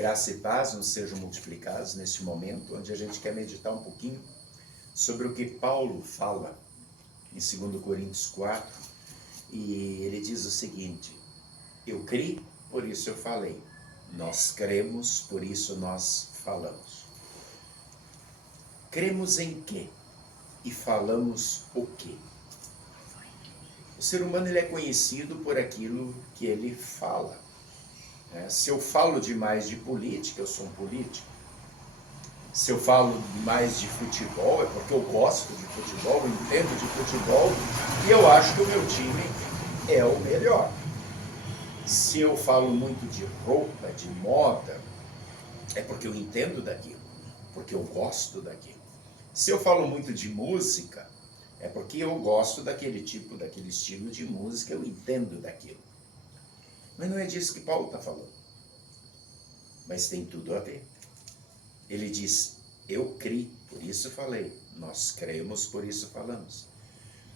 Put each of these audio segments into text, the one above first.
Graça e paz nos sejam multiplicados neste momento, onde a gente quer meditar um pouquinho sobre o que Paulo fala em 2 Coríntios 4, e ele diz o seguinte: eu criei, por isso eu falei. Nós cremos, por isso nós falamos. Cremos em quê? E falamos o quê? O ser humano ele é conhecido por aquilo que ele fala. Se eu falo demais de política, eu sou um político. Se eu falo mais de futebol, é porque eu gosto de futebol, eu entendo de futebol e eu acho que o meu time é o melhor. Se eu falo muito de roupa, de moda, é porque eu entendo daquilo, porque eu gosto daquilo. Se eu falo muito de música, é porque eu gosto daquele tipo, daquele estilo de música, eu entendo daquilo. Mas não é disso que Paulo está falando. Mas tem tudo a ver. Ele diz, eu criei, por isso falei. Nós cremos, por isso falamos.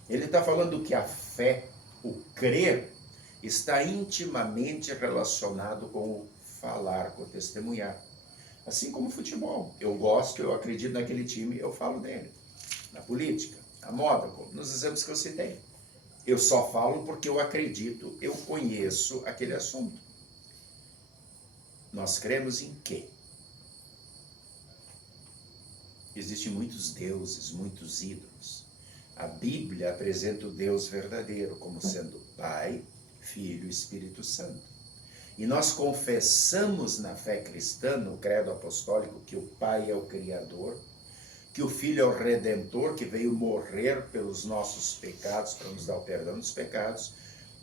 Ele está falando que a fé, o crer, está intimamente relacionado com o falar, com o testemunhar. Assim como o futebol. Eu gosto, eu acredito naquele time, eu falo dele. Na política, na moda, nos exemplos que eu citei. Eu só falo porque eu acredito, eu conheço aquele assunto. Nós cremos em quê? Existem muitos deuses, muitos ídolos. A Bíblia apresenta o Deus verdadeiro como sendo Pai, Filho e Espírito Santo. E nós confessamos na fé cristã, no credo apostólico, que o Pai é o Criador, que o Filho é o Redentor, que veio morrer pelos nossos pecados, para nos dar o perdão dos pecados,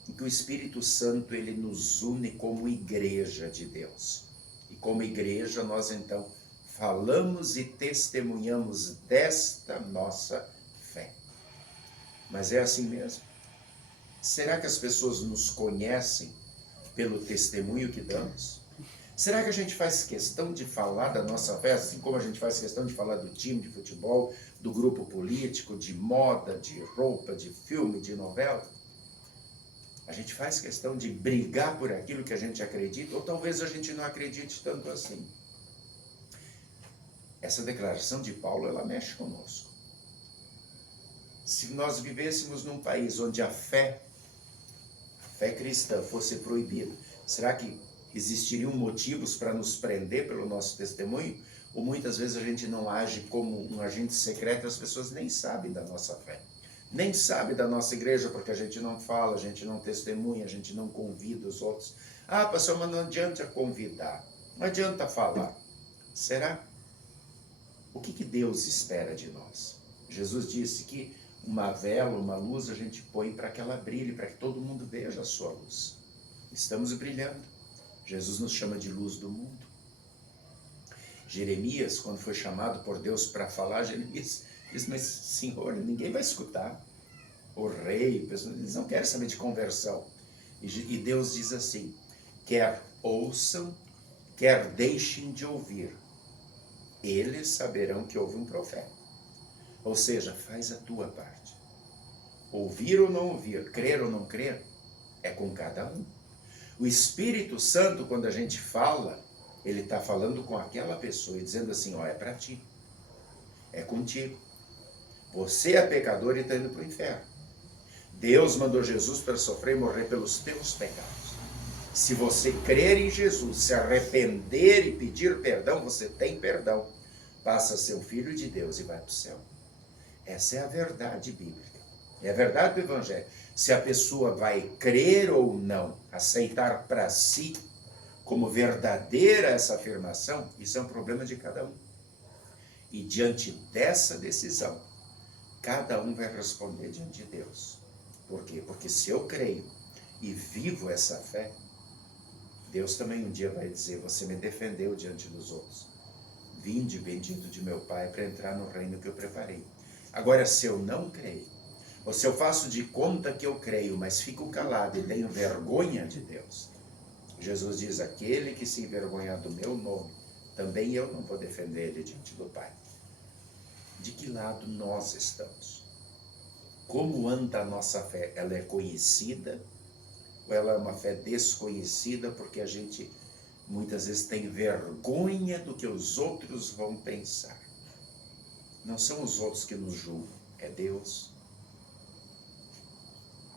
e que o Espírito Santo ele nos une como igreja de Deus. E como igreja nós então falamos e testemunhamos desta nossa fé. Mas é assim mesmo? Será que as pessoas nos conhecem pelo testemunho que damos? Será que a gente faz questão de falar da nossa fé, assim como a gente faz questão de falar do time de futebol, do grupo político, de moda, de roupa, de filme, de novela? A gente faz questão de brigar por aquilo que a gente acredita, ou talvez a gente não acredite tanto assim. Essa declaração de Paulo, ela mexe conosco. Se nós vivêssemos num país onde a fé cristã fosse proibida, será que existiriam motivos para nos prender pelo nosso testemunho? Ou muitas vezes a gente não age como um agente secreto, as pessoas nem sabem da nossa fé. Nem sabem da nossa igreja, porque a gente não fala, a gente não testemunha, a gente não convida os outros. Ah, pastor, mas não adianta convidar, não adianta falar. Será? O que Deus espera de nós? Jesus disse que uma vela, uma luz, a gente põe para que ela brilhe, para que todo mundo veja a sua luz. Estamos brilhando. Jesus nos chama de luz do mundo. Jeremias, quando foi chamado por Deus para falar, Jeremias diz, mas Senhor, ninguém vai escutar. O rei, eles não querem saber de conversão. E Deus diz assim, quer ouçam, quer deixem de ouvir. Eles saberão que houve um profeta. Ou seja, faz a tua parte. Ouvir ou não ouvir, crer ou não crer, é com cada um. O Espírito Santo, quando a gente fala, ele está falando com aquela pessoa e dizendo assim, ó, é para ti, é contigo. Você é pecador e está indo para o inferno. Deus mandou Jesus para sofrer e morrer pelos teus pecados. Se você crer em Jesus, se arrepender e pedir perdão, você tem perdão. Passa a ser um filho de Deus e vai para o céu. Essa é a verdade bíblica. É a verdade do Evangelho. Se a pessoa vai crer ou não, aceitar para si como verdadeira essa afirmação, isso é um problema de cada um. E diante dessa decisão, cada um vai responder diante de Deus. Por quê? Porque se eu creio e vivo essa fé, Deus também um dia vai dizer, você me defendeu diante dos outros. Vinde, bendito de meu Pai, para entrar no reino que eu preparei. Agora, se eu não creio, ou se eu faço de conta que eu creio, mas fico calado e tenho vergonha de Deus, Jesus diz, aquele que se envergonhar do meu nome, também eu não vou defender ele diante do Pai. De que lado nós estamos? Como anda a nossa fé? Ela é conhecida ou ela é uma fé desconhecida porque a gente muitas vezes tem vergonha do que os outros vão pensar. Não são os outros que nos julgam, é Deus.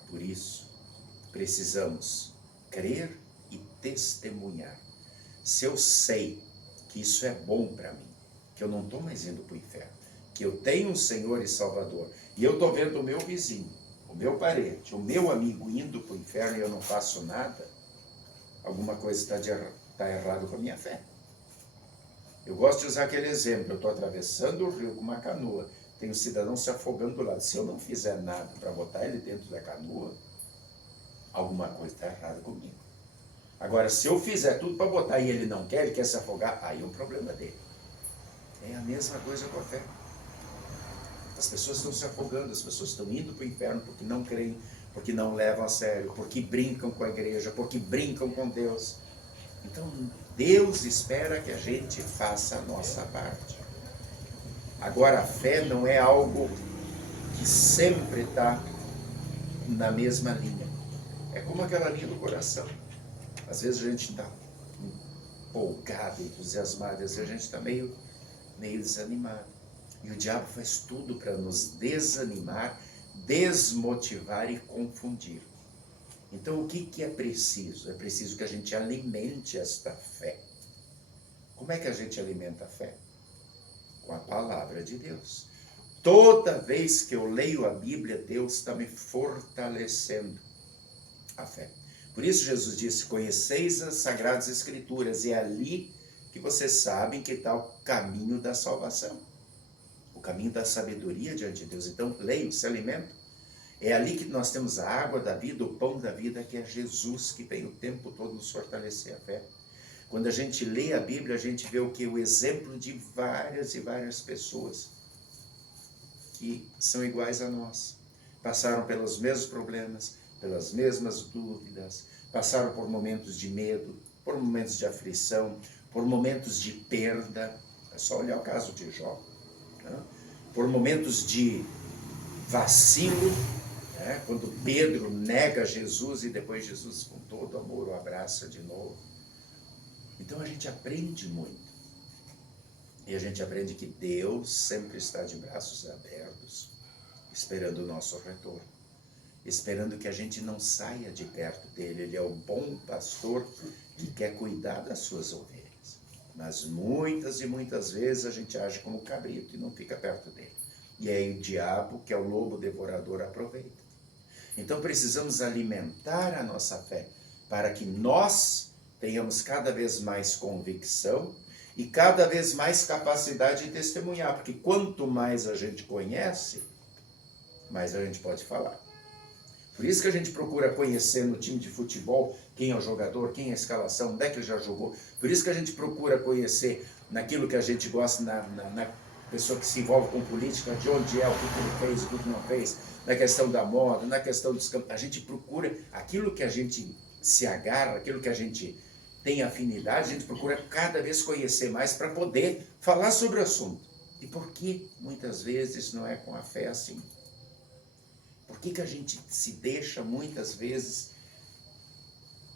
Por isso, precisamos crer e testemunhar. Se eu sei que isso é bom para mim, que eu não estou mais indo para o inferno, que eu tenho um Senhor e Salvador, e eu estou vendo o meu vizinho, o meu parente, o meu amigo indo para o inferno e eu não faço nada, alguma coisa está errado com a minha fé. Eu gosto de usar aquele exemplo, eu estou atravessando o rio com uma canoa, tem um cidadão se afogando do lado. Se eu não fizer nada para botar ele dentro da canoa, alguma coisa está errada comigo. Agora, se eu fizer tudo para botar e ele não quer, ele quer se afogar, aí é um problema dele. É a mesma coisa com a fé. As pessoas estão se afogando, as pessoas estão indo para o inferno porque não creem, porque não levam a sério, porque brincam com a igreja, porque brincam com Deus. Então, Deus espera que a gente faça a nossa parte. Agora, a fé não é algo que sempre está na mesma linha. É como aquela linha do coração. Às vezes a gente está empolgado, entusiasmado, às vezes a gente está meio desanimado. E o diabo faz tudo para nos desanimar, desmotivar e confundir. Então, o que é preciso? É preciso que a gente alimente esta fé. Como é que a gente alimenta a fé? Com a palavra de Deus. Toda vez que eu leio a Bíblia, Deus está me fortalecendo a fé. Por isso Jesus disse, conheceis as Sagradas Escrituras, e é ali que vocês sabem que está o caminho da salvação. O caminho da sabedoria diante de Deus. Então, leiam, se alimentam. É ali que nós temos a água da vida, o pão da vida, que é Jesus, que vem o tempo todo nos fortalecer a fé. Quando a gente lê a Bíblia, a gente vê o que? O exemplo de várias e várias pessoas que são iguais a nós. Passaram pelos mesmos problemas, pelas mesmas dúvidas, passaram por momentos de medo, por momentos de aflição, por momentos de perda. É só olhar o caso de Jó. Né? Por momentos de vacilo, né? Quando Pedro nega Jesus e depois Jesus, com todo amor, o abraça de novo. Então a gente aprende muito. E a gente aprende que Deus sempre está de braços abertos, esperando o nosso retorno. Esperando que a gente não saia de perto dele. Ele é o bom pastor que quer cuidar das suas ovelhas. Mas muitas e muitas vezes a gente age como cabrito e não fica perto dele. E aí o diabo, que é o lobo devorador, aproveita. Então precisamos alimentar a nossa fé para que nós tenhamos cada vez mais convicção e cada vez mais capacidade de testemunhar. Porque quanto mais a gente conhece, mais a gente pode falar. Por isso que a gente procura conhecer no time de futebol quem é o jogador, quem é a escalação, onde é que ele já jogou. Por isso que a gente procura conhecer naquilo que a gente gosta, na pessoa que se envolve com política, de onde é, o que ele fez, o que não fez, na questão da moda, na questão dos campos. A gente procura aquilo que a gente se agarra, aquilo que a gente tem afinidade, a gente procura cada vez conhecer mais para poder falar sobre o assunto. E por que muitas vezes não é com a fé assim? Por que a gente se deixa muitas vezes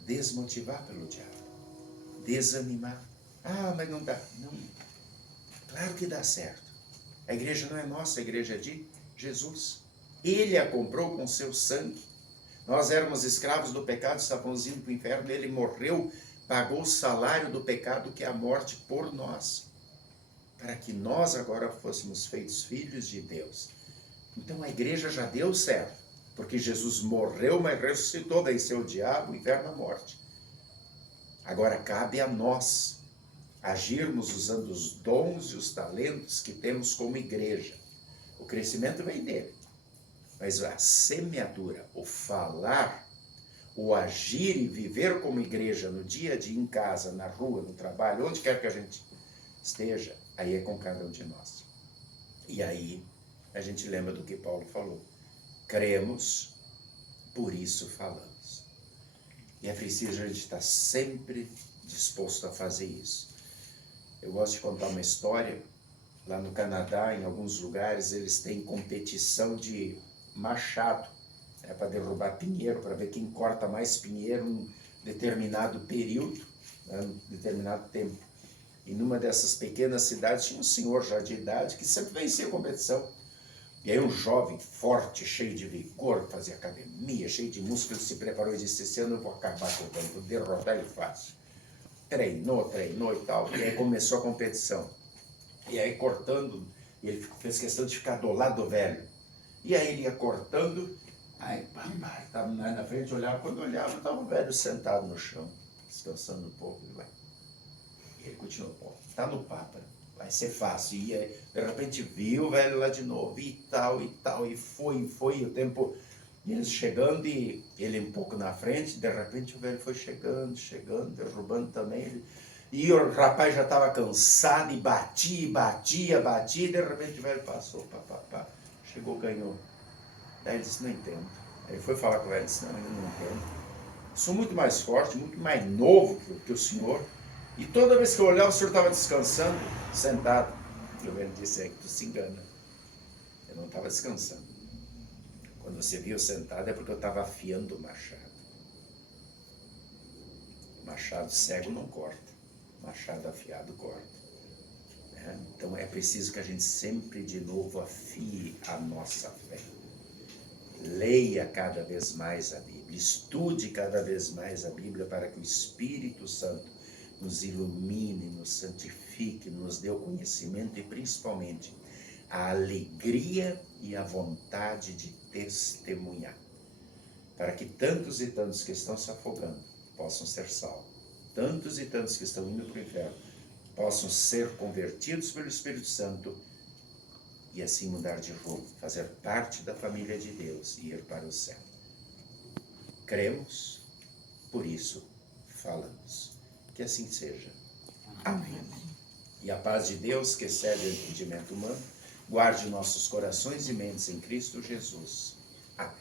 desmotivar pelo diabo? Desanimar. Ah, mas não dá. Não. Claro que dá certo. A igreja não é nossa, a igreja é de Jesus. Ele a comprou com seu sangue. Nós éramos escravos do pecado, estávamos indo para o inferno. Ele morreu, pagou o salário do pecado, que é a morte, por nós. Para que nós agora fôssemos feitos filhos de Deus. Então a igreja já deu certo, porque Jesus morreu, mas ressuscitou, venceu o diabo, o inferno, a morte. Agora cabe a nós agirmos usando os dons e os talentos que temos como igreja. O crescimento vem dele, mas a semeadura, o falar, o agir e viver como igreja no dia a dia, em casa, na rua, no trabalho, onde quer que a gente esteja, aí é com cada um de nós. E aí a gente lembra do que Paulo falou. Cremos, por isso falamos. E é preciso a gente estar sempre disposto a fazer isso. Eu gosto de contar uma história. Lá no Canadá, em alguns lugares, eles têm competição de machado, para derrubar pinheiro, para ver quem corta mais pinheiro em um determinado período. Num determinado tempo. E numa dessas pequenas cidades tinha um senhor já de idade que sempre vencia a competição. E aí um jovem forte, cheio de vigor, fazia academia, cheio de músculos, se preparou e disse: esse ano eu vou acabar com ele, vou derrotar ele fácil. Treinou e tal, e aí começou a competição. E aí cortando, ele fez questão de ficar do lado do velho. E aí ele ia cortando, aí papai, estava na frente, olhava, quando olhava, estava o velho sentado no chão, descansando um pouco. E ele continuou: pô, tá no papo, vai ser fácil. E aí, de repente viu o velho lá de novo, e tal, e foi, o tempo, e eles chegando, e ele um pouco na frente, de repente o velho foi chegando, derrubando também. E o rapaz já estava cansado, e batia, e de repente o velho passou, pá. Chegou, ganhou. Daí ele disse: não entendo. Aí ele foi falar com ele, disse: não, eu não entendo. Sou muito mais forte, muito mais novo que o senhor. E toda vez que eu olhava, o senhor estava descansando, sentado. E o velho disse: é que tu se engana. Eu não estava descansando. Quando você viu sentado é porque eu estava afiando o machado. Machado cego não corta. Machado afiado corta. Então é preciso que a gente sempre de novo afie a nossa fé. Leia cada vez mais a Bíblia, estude cada vez mais a Bíblia para que o Espírito Santo nos ilumine, nos santifique, nos dê o conhecimento e principalmente a alegria e a vontade de testemunhar, para que tantos e tantos que estão se afogando possam ser salvos, tantos e tantos que estão indo para o inferno possam ser convertidos pelo Espírito Santo e assim mudar de rumo, fazer parte da família de Deus e ir para o céu. Cremos, por isso falamos. Que assim seja. Amém. E a paz de Deus, que excede o entendimento humano, guarde nossos corações e mentes em Cristo Jesus. Amém.